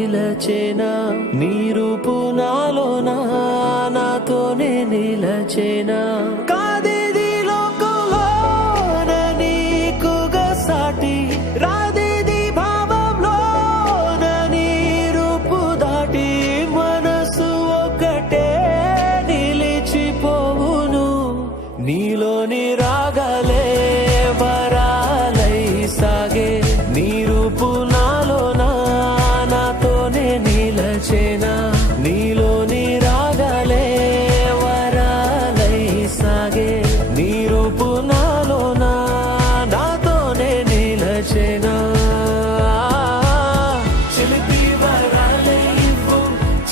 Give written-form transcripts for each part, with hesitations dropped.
నిలచేనా నీ రూపు నాలోనా నాతోనే నిలచేనా కాదేది లోకంలోన నీకుగా సాటి రాదేది భావంలోన నీ రూపు దాటి మనసు ఒకటే నిలిచిపోవును నీలోని రాగలే వరాలై సాగే నీ రూపు నాలోనా నాతోనే నిలచేనా నీలోని రాగలే వరాలై సాగే నీ రూపు నాలోనా నాతోనే నిలచేనా చిలిపి వరాలే ఇవ్వు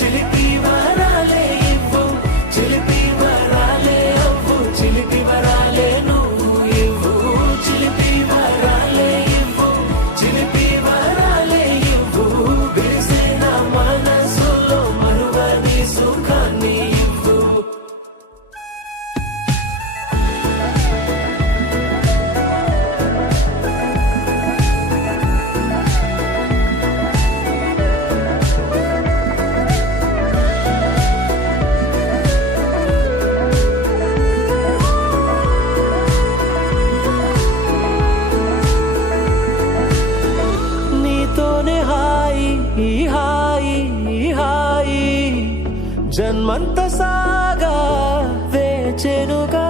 చిలిపి వరాలే ఇవ్వు చిలిపి వరాలే అవ్వు చిలిపి వరాలే నువ్వు ఇవ్వు చిలిపి వరాలే ఇవ్వు చిలిపి వరాలే ఇవ్వు విరిసిన మనసులో మరువని సుఖాన్ని ఇవ్వు నీతోనే హాయి హాయి హాయి జన్మంత సాగా వేచెనుగా